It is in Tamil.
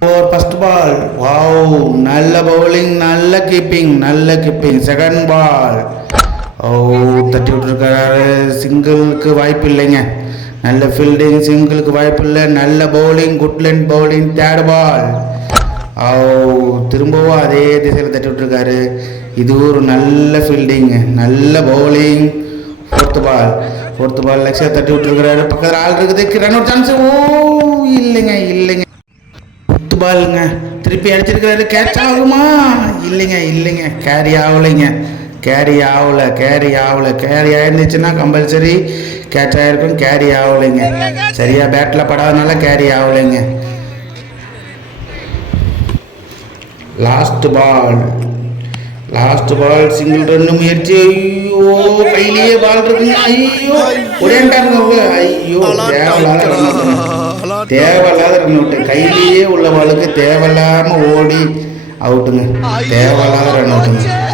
Over first ball. வாவ், நல்ல பவுலிங், நல்ல கீப்பிங். Second ball. ஓ, தட்டி விட்டுருக்காரு. சிங்கிளுக்கு வாய்ப்பு இல்லைங்க. நல்ல ஃபீல்டிங், சிங்கிளுக்கு வாய்ப்பு இல்லை. நல்ல bowling, good length bowling. Third ball. ஓ, திரும்பவும் அதே திசையில் தட்டி விட்டுருக்காரு. இது ஒரு நல்ல ஃபீல்டிங், நல்ல பவுலிங். ஃபோர்த்து பால் லெக்ஸில் தட்டி விட்டுருக்காரு. பக்கத்தில் ஆள் இருக்குது. Run out chance. ஓ, இல்லைங்க. ஃபிஃப்த் பாலுங்க. திருப்பி அடிச்சிருக்கிறாரு. கேட்ச் ஆகுமா? இல்லைங்க. கேரி ஆகலைங்க. கேரி ஆயிருந்துச்சுன்னா கம்பல்சரி கேட்ச் ஆகிருக்கும். கேரி ஆகலைங்க. சரியா பேட்டில் படாதனால கேரி ஆகலைங்க. லாஸ்ட் பால் சிங்கிள் ரன் முயற்சி. ஐயோ, கையிலேயே பால் இருக்குங்க. ஐயோ, ஒரேண்டாருங்க. ஐயோ, தேவையில்லாத ரன் அவுட்டு. கையிலேயே உள்ள பாலுக்கு தேவையில்லாமல் ஓடி அவுட்டுங்க. தேவையில்லாத ரன் அவுட்டுங்க.